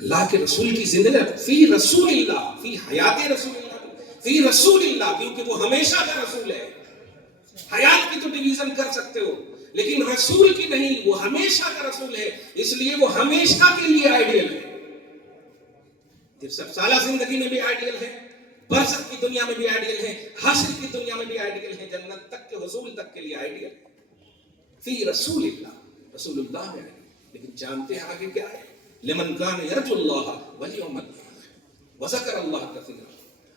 اللہ کے رسول کی زندگی فی رسول اللہ، فی حیات رسول اللہ، فی رسول اللہ، کیونکہ وہ ہمیشہ کا رسول ہے. حیات کی تو ڈویژن کر سکتے ہو لیکن رسول کی نہیں، وہ ہمیشہ کا رسول ہے، اس لیے وہ ہمیشہ کے لیے آئیڈیل ہے. سالہ زندگی میں بھی آئیڈیل ہے، برزخ کی دنیا میں بھی آئیڈیل ہے، حشر کی دنیا میں بھی آئیڈیل ہے، جنت تک کے حصول تک کے لیے آئیڈیل. فی رسول اللہ، رسول اللہ میں آئیڈیل. لیکن جانتے ہیں آگے کیا ہے؟ لمن کان یرجو اللہ والیوم الآخر وذکر اللہ کثیرا.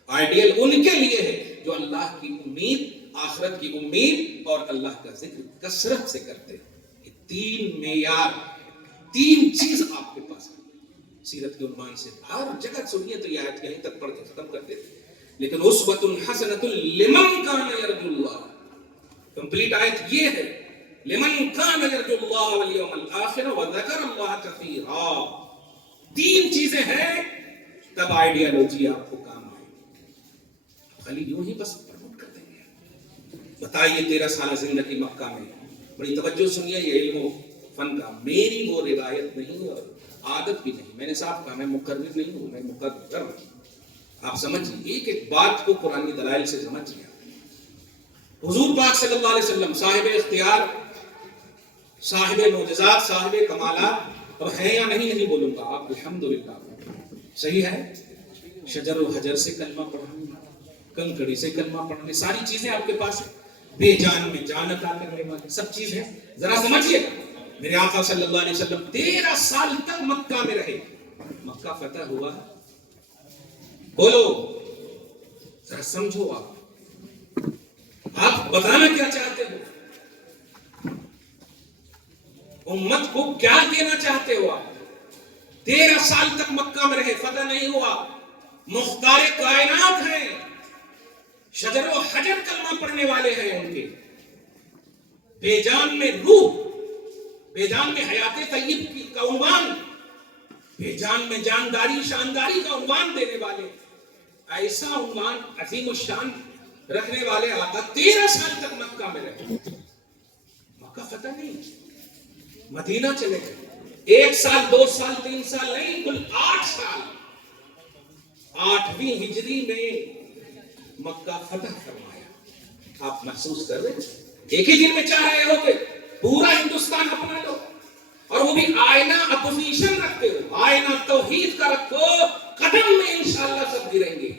آئیڈیل ان کے لیے ہے جو اللہ کی امید، آخرت کی امید اور اللہ کا ذکر کثرت سے کرتے ہیں. یہ تین معیار، تین چیز آپ کے پاس ہے. سیرت کے عنوان سے ہر جگہ سنیے تو یہ آیت یہیں تک پڑھ کے ختم کر دیتے ہیں. لیکن اسوۃ حسنۃ لمن کان یرجو اللہ، کمپلیٹ آیت یہ ہے، لمن کان یرجو اللہ والیوم الآخر وذکر اللہ کثیرا. تین چیزیں ہیں تب آئیڈیالوجی آپ کو کام آئے. خالی یوں ہی بس پروموٹ کر دیں گے. بتائیے 13 سالہ زندگی مکہ میں، بڑی توجہ سنیے، یہ علم و فن کا میری وہ روایت نہیں اور عادت بھی نہیں. میں نے صاحب کہا میں مقرر نہیں ہوں، میں مقرر ہوں. آپ سمجھیے ایک ایک بات کو قرآنی دلائل سے سمجھیے. حضور پاک صلی اللہ علیہ وسلم صاحب اختیار، صاحب معجزات، صاحب کمالات، اور ہیں یا نہیں بولوں گا. آپ الحمدللہ صحیح ہے، شجر و حجر سے کلمہ پڑھنا، کنکڑی سے کلمہ پڑھنے، ساری چیزیں آپ کے پاس ہیں. بے جان میں جان عطا کرنے والے سب چیز ہے. ذرا سمجھیے، میرے آقا صلی اللہ علیہ وسلم 13 سال تک مکہ میں رہے. مکہ فتح ہوا، بولو ذرا سمجھو. آپ بتانا کیا چاہتے ہو؟ امت کو کیا دینا چاہتے ہو آپ؟ 13 سال تک مکہ میں رہے، فتح نہیں ہوا. مختار کائنات ہیں، شجر و حجر کلمہ پڑھنے والے ہیں ان کے. بے جان میں روح، بے جان میں حیات طیب کا عنوان، بے جان میں جانداری شانداری کا عنوان دینے والے، ایسا عنوان عظیم الشان رکھنے والے آقا 13 سال تک مکہ میں رہے. مکہ فتح نہیں، مدینہ چلے گئے. 1 سال 2 سال 3 سال نہیں، کل 8 سال. 8ویں ہجری میں مکہ فتح فرمایا. آپ محسوس کر رہے ہیں؟ ایک ہی دن میں چاہ رہے ہو کہ پورا ہندوستان اپنا لو، اور وہ بھی آئینہ اپوزیشن رکھتے ہو، آئینہ توحید کا رکھو، قدم میں انشاءاللہ سب گریں گے.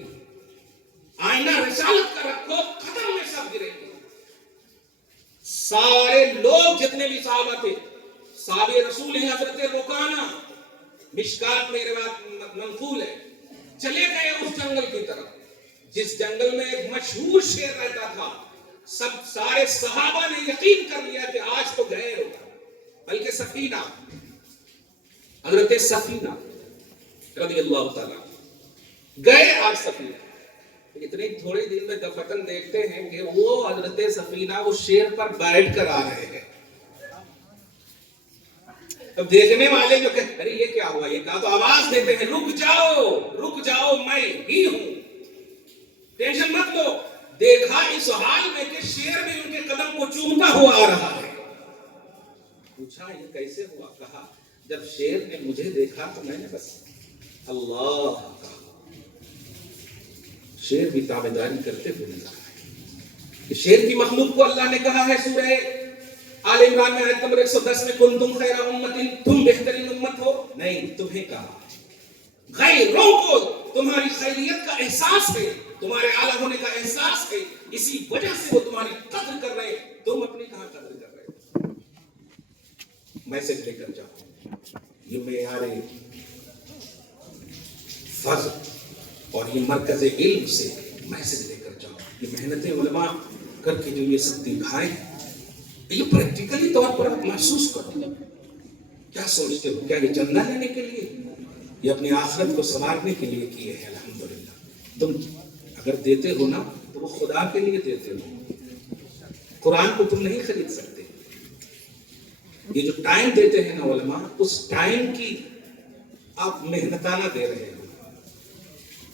آئینہ رسالت کا رکھو، قدم میں سب گریں گے. سارے لوگ جتنے بھی صحابہ تھے، صحابہ رسول ہیں، حضرت رکانہ مشکات میں روایت منقول ہے، چلے گئے اس جنگل کی طرف جس جنگل میں ایک مشہور شیر رہتا تھا. سارے صحابہ نے یقین کر لیا کہ آج تو گئے ہوگا. بلکہ سفینہ، حضرت سفینہ رضی اللہ تعالیٰ گئے. آج سفینہ اتنے تھوڑے دن میں دفتن دیکھتے ہیں کہ وہ حضرت سفینہ اس شیر پر بیٹھ کر آ رہے ہیں. اب دیکھنے والے جو کہتے ارے یہ کیا ہوا، یہ کہا تو آواز دیتے ہیں رک جاؤ رک جاؤ، میں ہی ہوں، ٹینشن مت لو. دیکھا اس حال میں کہ شیر بھی ان کے قدم کو چومتا ہوا آ رہا ہے. پوچھا یہ کیسے ہوا؟ کہا جب شیر نے مجھے دیکھا تو میں نے بس اللہ کہا. شیر بھی تابعداری کرتے ہوئے نظر آئے. شیر کی مخلوق کو اللہ نے کہا ہے سورہ آل عمران میں آیت نمبر 110 میں کنتم خیر امت، تم بہترین امت ہو. نہیں، تمہیں کہا غیروں کو تمہاری خیریت کا احساس ہے، تمہارے اعلیٰ ہونے کا احساس ہے، اسی وجہ سے وہ تمہاری قدر کر رہے ہیں. تم اپنی کہاں قدر کر رہے ہو؟ میسج لے کر جاؤ. یہ معیار فضل اور یہ مرکز علم سے میسج لے کر جاؤ. یہ محنت علماء کر کے جو یہ سب دکھائے ہیں، یہ پریکٹیکلی طور پر آپ محسوس کرو. کیا سوچتے ہو؟ کیا یہ چندہ لینے کے لیے؟ یہ اپنی آخرت کو سنوارنے کے لیے کیے ہیں. الحمدللہ تم اگر دیتے ہو نا تو وہ خدا کے لیے دیتے ہو. قرآن کو تم نہیں خرید سکتے. یہ جو ٹائم دیتے ہیں نا علماء، اس ٹائم کی آپ محنتانہ دے رہے ہو.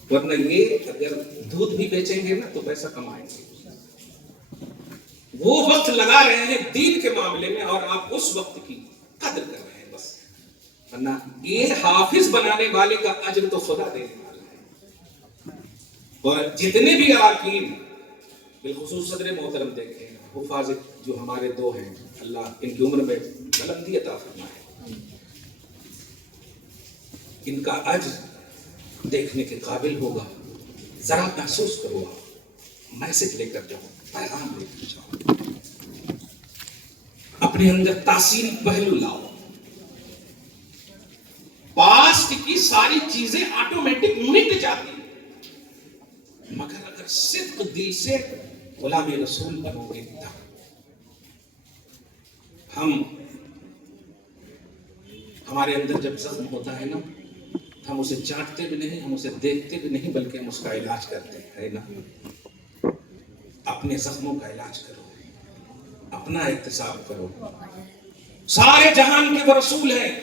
ورنہ یہ اگر دودھ بھی بیچیں گے نا تو پیسہ کمائیں گے. وہ وقت لگا رہے ہیں دین کے معاملے میں اور آپ اس وقت کی قدر کر رہے ہیں. بس ورنہ یہ حافظ بنانے والے کا اجر تو خدا دینے والا ہے. اور جتنے بھی اراکین بالخصوص صدر محترم دیکھیں حفاظ جو ہمارے دو ہیں اللہ ان کی عمر میں بلندی عطا فرمائے, ان کا اجر دیکھنے کے قابل ہوگا. ذرا محسوس کرو, میسج لے کر جاؤ, پیغام لے کر جاؤ, اپنے اندر تاثیری پہلو لاؤ. پاسٹ کی ساری چیزیں آٹومیٹک مٹ جاتی مگر اگر صدق دل سے غلام رسول بنو گے تب. ہمارے اندر جب زخم ہوتا ہے نا, ہم اسے چاٹتے بھی نہیں, ہم اسے دیکھتے بھی نہیں, بلکہ ہم اس کا علاج کرتے ہیں نا. اپنے زخموں کا علاج کرو, اپنا احتساب کرو. سارے جہان کے وہ رسول ہیں.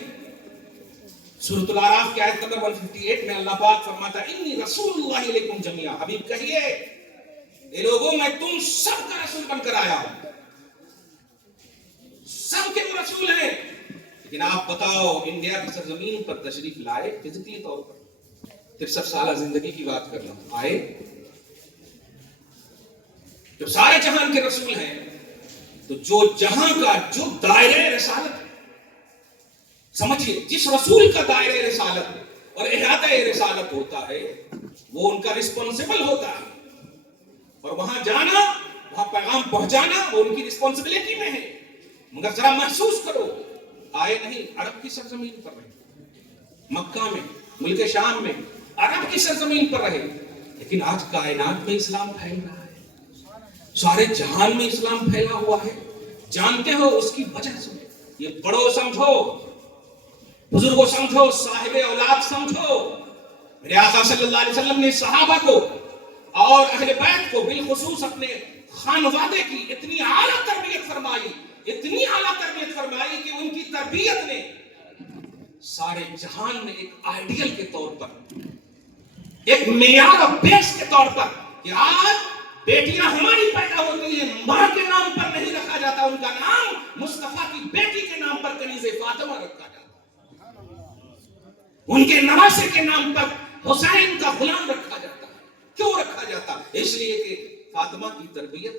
سورۃ الاعراف کی آیت نمبر 158 میں اللہ پاک فرماتا ہے انی رسول اللہ علیکم جمیعا. حبیب کہیے اے لوگوں میں تم سب کا رسول بن کر آیا ہوں. سب کے وہ رسول ہیں. لیکن آپ بتاؤ انڈیا کی سرزمین پر تشریف لائے فزیکلی طور پر 63 سالہ زندگی کی بات کر رہا ہوں, آئے جب سارے جہان کے رسول ہیں تو جو جہاں کا جو دائرہ رسالت سمجھیے, جس رسول کا دائرہ رسالت اور احاطہ رسالت ہوتا ہے وہ ان کا رسپانسبل ہوتا ہے, اور وہاں جانا وہاں پیغام پہنچانا وہ ان کی رسپانسبلٹی میں ہے. مگر ذرا محسوس کرو, آئے نہیں عرب کی سرزمین پر رہے, مکہ میں ملک شام میں عرب کی سرزمین پر رہے, لیکن آج کائنات میں اسلام پھیل رہا ہے, سارے جہان میں اسلام پھیلا ہوا ہے. جانتے ہو اس کی وجہ سے, یہ بڑوں سمجھو, بزرگوں سمجھو, صاحب اولاد سمجھو, میرے آقا صلی اللہ علیہ وسلم نے صحابہ کو اور اہل بیت کو بالخصوص اپنے خانوادے کی اتنی اعلیٰ تربیت فرمائی, اتنی اعلیٰ تربیت فرمائی کہ ان کی تربیت نے سارے جہان میں ایک آئیڈیل کے طور پر, ایک معیار اور بیس کے طور پر کہ آج بیٹیاں ہماری پیدا ہوتی ہیں ماں کے نام پر نہیں رکھا جاتا, ان کا نام مصطفیٰ کی بیٹی کے نام پر کنیز فاطمہ رکھا جاتا, ان کے نواسے کے نام پر حسین کا غلام رکھا جاتا. کیوں رکھا جاتا؟ اس لیے کہ فاطمہ کی تربیت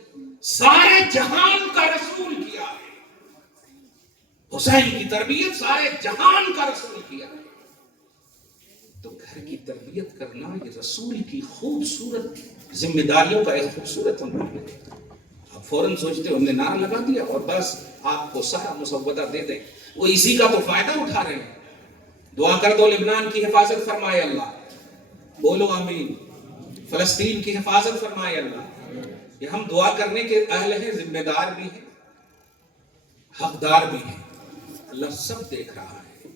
سارے جہان کا رسول کیا ہے, حسین کی تربیت سارے جہان کا رسول کیا ہے. تو گھر کی تربیت کرنا یہ رسول کی خوبصورت ذمہ داریوں کا ایک خوبصورت عنوان ہے. آپ فوراً سوچتے ہو ہم نے نعرہ لگا دیا اور بس آپ کو سارا مسودہ دے دیں, وہ اسی کا تو فائدہ اٹھا رہے ہیں. دعا کر دو لبنان کی حفاظت فرمائے اللہ, بولو آمین. فلسطین کی حفاظت فرمائے اللہ. یہ ہم دعا کرنے کے اہل ہیں, ذمہ دار بھی ہیں, حقدار بھی ہیں. اللہ سب دیکھ رہا ہے,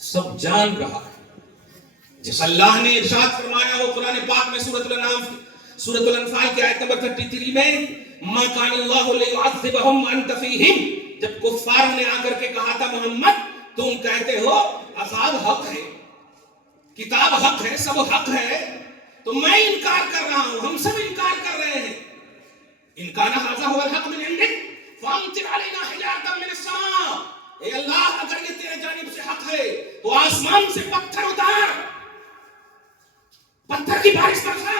سب جان رہا ہے. جس اللہ نے ارشاد فرمایا ہو قرآن پاک میں سورۃ الانفال کی آیت نمبر 33 میں ما کان اللہ لیعذبہم وانت فیہم, جب کفار نے آ کر کے کہا تھا محمد تم کہتے ہو عذاب حق ہے, کتاب حق ہے, سب حق ہے, تو میں انکار کر رہا ہوں, ہم سب انکار کر رہے ہیں. ان کان ھذا ھو الحق من عندک فامطر علینا حجارۃ من السماء, اے اللہ اگر یہ تیرے جانب سے حق ہے تو آسمان سے پتھر اتار, پتھر کی بارش برسا,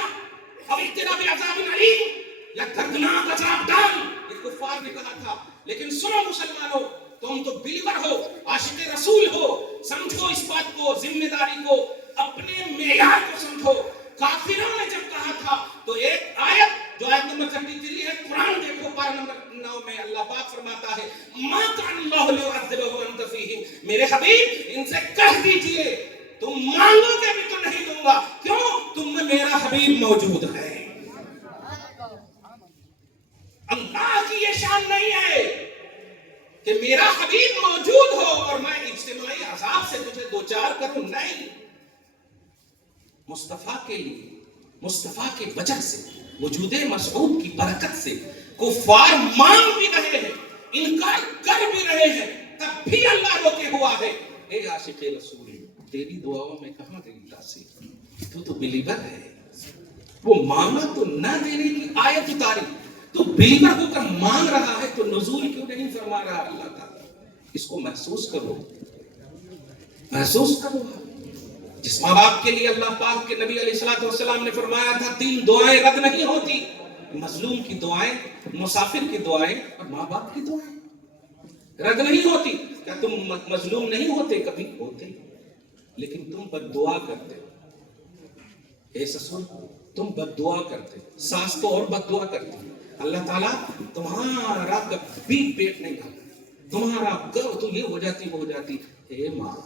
اب اتنا بھی عذاب علیم یا دردناک عذاب ڈال. یہ کفار نے کہا تھا. لیکن سنو مسلمانوں, تم تو بلیور ہو, عاشق رسول ہو, سمجھو اس بات کو, ذمہ داری کو, اپنے معیار کو سمجھو. کافروں نے جب کہا تھا تو ایک آیت جو آیت نمبر 33 ہے قرآن دیکھو پارہ نمبر 9 میں اللہ پاک فرماتا ہے ما کان اللہ لیعذبہم وانت فیہم, میرے حبیب ان سے کہہ دیجئے تم مانگو گے بھی تو نہیں دوں گا, کیوں؟ تم میں میرا حبیب موجود ہے. اللہ کی یہ شان نہیں ہے کہ میرا حبیب موجود ہو اور میں اجتماعی عذاب سے تجھے دوچار کروں, نہیں. مصطفیٰ کے لیے, مصطفیٰ کی وجہ سے, وجود مسعود کی برکت سے کفار مانگ بھی رہے ہیں, انکار کر بھی رہے ہیں, تب بھی اللہ روکے ہوا ہے. اے عاشق رسول, تیری دعاؤں میں کہاں گئی تاثیر؟ تو بلیور ہے. وہ مانگا تو نہ دینے کی آیت اتاری, تو بلیور ہو کر مانگ رہا ہے تو نزول کیوں نہیں فرما رہا اللہ تعالیٰ؟ اس کو محسوس کرو. محسوس کرو. جس ماں باپ کے لیے اللہ پاک کے نبی علیہ الصلوۃ والسلام نے فرمایا تھا 3 دعائیں رد نہیں ہوتی، مظلوم کی دعائیں، مسافر کی دعائیں اور ماں باپ کی دعائیں رد نہیں ہوتی. کیا تم مظلوم نہیں ہوتے؟ کبھی ہوتے، لیکن تم بد دعا کرتے. اے سسر تم بد دعا کرتے، ساس تو اور بد دعا کرتی. اللہ تعالیٰ تمہارا کبھی پیٹ نہیں بھرتا، تمہارا گھر تو یہ ہو جاتی وہ ہو جاتی. اے ماں،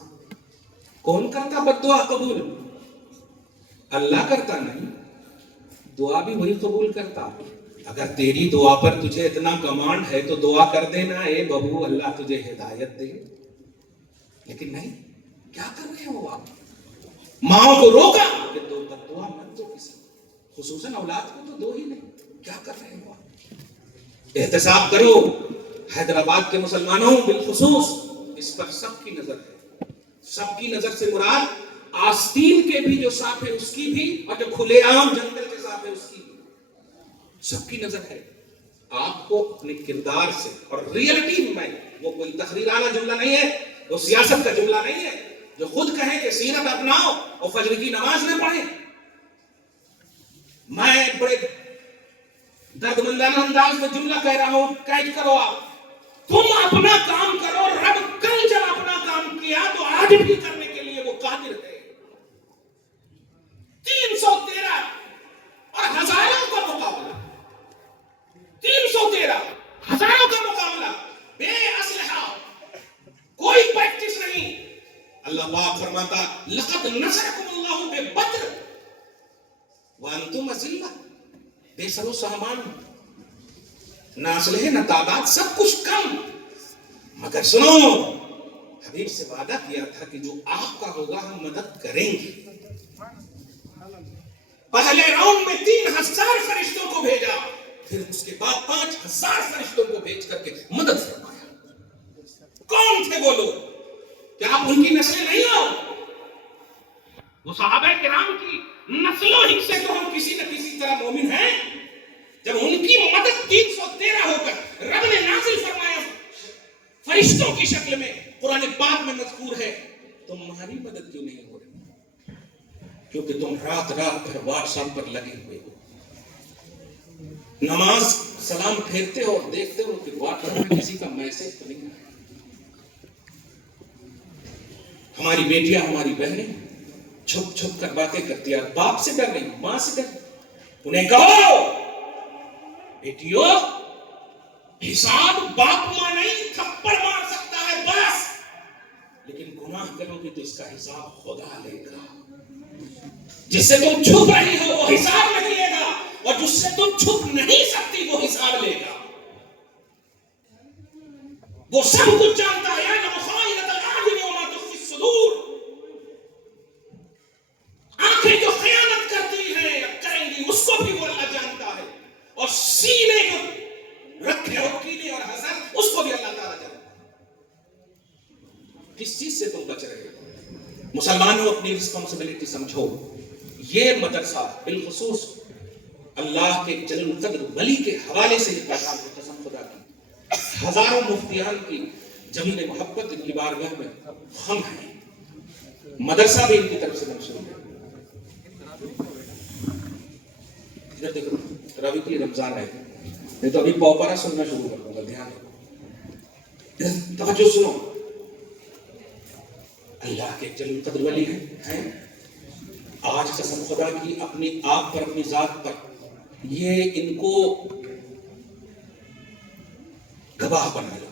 کون کرتا بد دعا قبول؟ اللہ کرتا نہیں، دعا بھی وہی قبول کرتا. اگر تیری دعا پر تجھے اتنا کمانڈ ہے تو دعا کر دینا، اے بہو اللہ تجھے ہدایت دے. لیکن نہیں، کیا کر رہے ہو آپ؟ ماں کو روکا کہ دو بد دعا مت دو کسی، خصوصاً اولاد کو تو دو ہی نہیں. کیا کر رہے ہو آپ؟ احتساب کرو. حیدرآباد کے مسلمانوں بالخصوص اس پر سب کی نظر ہے. سب کی نظر سے مراد آستین کے بھی جو سانپ ہے اس کی بھی، اور جو کھلے عام جنگل کے سانپ ہے اس کی بھی. سب کی نظر ہے. آپ کو اپنے کردار سے، اور ریئلٹی میں وہ کوئی تقریرانہ جملہ نہیں ہے، وہ سیاست کا جملہ نہیں ہے جو خود کہیں کہ سیرت اپناؤ اور فجر کی نماز نہ پڑھیں. میں بڑے درد مندانہ انداز میں جملہ کہہ رہا ہوں، قید کرو. آپ تم اپنا کام کرو، رب کل جب اپنا کام کیا تو آج بھی کرنے کے لیے وہ قادر ہے. 313 اور ہزاروں کا مقابلہ، 313 ہزاروں کا مقابلہ بے اسلحہ، کوئی پریکٹس نہیں. اللہ پاک فرماتا لقد نصرکم اللہ ببدر وانتم اذلہ، بے سر و سامان، نہ اسلحے نہ تعداد، سب کچھ کم. مگر سنو، حبیب سے وعدہ کیا تھا کہ جو آپ کا ہوگا ہم مدد کریں گے. پہلے راؤنڈ میں 3000 فرشتوں کو بھیجا، پھر اس کے بعد 5000 فرشتوں کو بھیج کر کے مدد فرمایا. کون تھے وہ لوگ؟ کیا آپ ان کی نسلیں نہیں ہو؟ وہ صحابہ کرام کی نسلوں ہی سے تو ہم کسی نہ کسی طرح مومن ہیں. جب ان کی مدد 313 ہو کر رب نے نازل فرمایا فرشتوں کی شکل میں، قرآن پاک میں مذکور ہے، تمہاری مدد کیوں نہیں ہو رہی؟ کیونکہ تم رات رات بھر واٹس ایپ پر لگے ہوئے ہو. نماز سلام پھیرتے ہو اور دیکھتے ہو کہ واٹس ایپ میں کسی کا میسج تو نہیں آیا. ہماری بیٹیاں، ہماری بہنیں چھپ چھپ کر باتیں کرتی ہیں، باپ سے ڈر رہی، ماں سے ڈر رہی. انہیں کہو بیٹیوں، حساب باپ ماں نہیں تھپڑ مار سکتا ہے بس، لیکن گناہ کرو گے تو اس کا حساب خدا لے گا. جس سے تم چھپ رہی ہو وہ حساب نہیں لے گا، اور جس سے تم چھپ نہیں سکتی وہ حساب لے گا. وہ سب کچھ جانتا ہے. آنکھیں جو خیانت کرتی ہیں یا کریں گی اس کو بھی وہ اللہ جانتا ہے، اور سینے کو رکھے ہو کینے اور حسد اس کو بھی اللہ تعالیٰ جانتا ہے. کس چیز سے تم بچ رہے ہو؟ مسلمانوں اپنی رسپانسبلٹی سمجھو. یہ مدرسہ بالخصوص اللہ کے جل القدر ولی کے حوالے سے یہ پیغام ہے. قسم خدا کی ہزاروں مفتیان کی جمیل محبت ان کی بارگاہ میں خم ہے. مدرسہ بھی ان کی طرف سے منسوب ہے. دیکھو روی کی رمضان ہے، نہیں تو ابھی پوپرا سننا شروع کر دوں گا. دھیان رکھو، توجہ سنو. اللہ کے جل القدر ولی ہیں. آج قسم خدا کی اپنی آپ پر، اپنی ذات پر یہ ان کو گواہ بنا لو.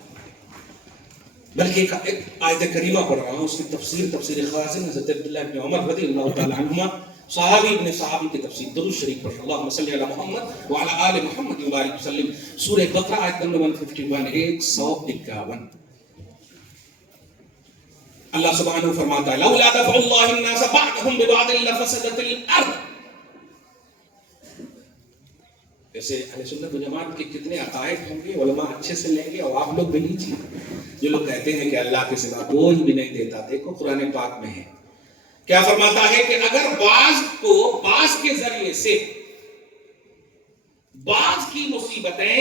بلکہ ایک آیت کریمہ پڑھ رہا ہوں، اس کی تفسیر خازن حضرت عبداللہ بن عمر رضی اللہ تعالی عنہما، صحابی ابن صحابی کی تفسیر. درود شریف پڑھیں. اللہم صلی علی محمد وعلی آل محمد وبارک وسلم. سورہ بقرہ آیت نمبر 151، 151. اللہ سبحانہ فرماتا ہے لولا دفع اللہ الناس بعضهم ببعض لفسدت الارض. ایسے اہل سنت و جماعت کے کتنے عقائد ہوں گے، علماء اچھے سے لیں گے، اور آپ لوگ بھی لیجیے. جو لوگ کہتے ہیں کہ اللہ کے سوا کوئی بھی نہیں دیتا، دیکھو قرآن پاک میں ہے کیا فرماتا ہے کہ اگر بعض کو بعض کے ذریعے سے بعض کی مصیبتیں،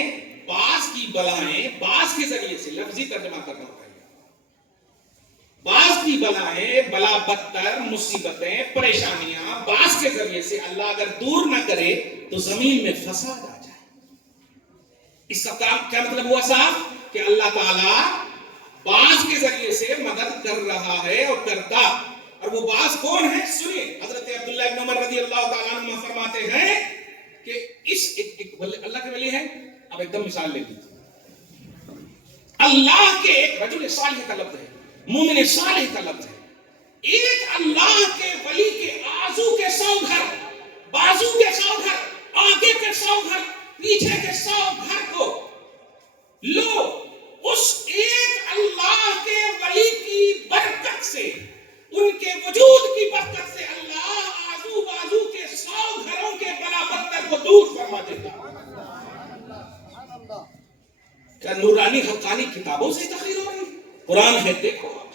بعض کی بلائیں بعض کے ذریعے سے، لفظی ترجمہ کرنا پڑے گا، بعض کی بلائیں، بلا بدتر، مصیبتیں، پریشانیاں بعض کے ذریعے سے اللہ اگر دور نہ کرے تو زمین میں فساد آ جائے۔ اس کا کیا مطلب ہوا صاحب؟ کہ اللہ تعالیٰ بعض کے ذریعے سے مدد کر رہا ہے اور کرتا، اور وہ بعض کون ہے؟ سنیے، حضرت عبداللہ ابن عمر رضی اللہ تعالیٰ عنہ فرماتے ہیں کہ اس اللہ کے ولی ہیں، اب ایک دم مثال لے لیجیے، اللہ کے ایک رجل صالح کا لفظ ہے، مومن صالح کا لفظ ہے، ایک اللہ کے ولی کے آزو کے 100 گھر، بازو کے 100 گھر، آگے کے 100 گھر، پیچھے کے 100 گھر کو لو، اس ایک اللہ کے ولی کی برکت سے، ان کے وجود کی برکت سے اللہ آزو بازو کے 100 گھروں کے بلا بدتر کو دور فرما دیتا۔ کیا نورانی حقانی کتابوں سے تقریر ہو رہی ہے؟ قرآن ہے، دیکھو آپ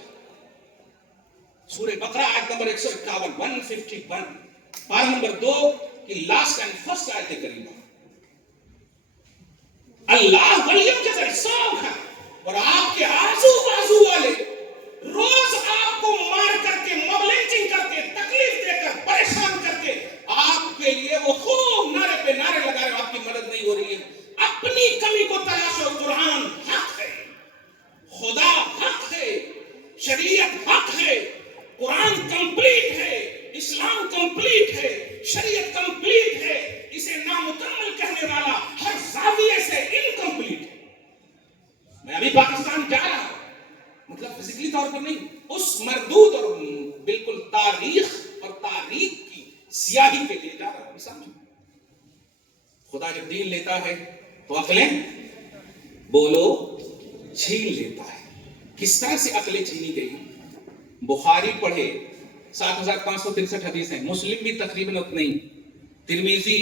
سورہ بقرہ آیت نمبر 151 151 پارہ نمبر 2 کی لاسٹ اینڈ فرسٹ آیت کریمہ۔ اللہ ولیوں کے ذریعے 100 گھر اور آپ کے آزو بازو والے روز آپ کو مار کر کے، موبلنچنگ کر کے، تکلیف دے کر، پریشان کر کے آپ کے لیے وہ خوب نعرے پہ نعرے لگا رہے، آپ کی مدد نہیں ہو رہی ہے۔ اپنی کمی کو تلاشو، قرآن حق ہے، خدا حق ہے، شریعت حق ہے، قرآن کمپلیٹ ہے، اسلام کمپلیٹ ہے، شریعت کمپلیٹ ہے، اسے نامکمل کہنے والا ہر زاویے سے انکمپلیٹ ہے۔ میں ابھی پاکستان جا رہا ہوں، مطلب فزیکلی طور پر نہیں، اس مردود اور بالکل تاریخ اور تاریخ کی سیاہی کے لیے جا رہا ہوں۔ سمجھو، خدا جب دین لیتا ہے تو عقلیں بولو چھین لیتا ہے۔ کس طرح سے عقلیں چھینی گئی؟ بخاری پڑھے 7563 حدیث ہیں، مسلم بھی تقریباً اتنے ہی، ترمذی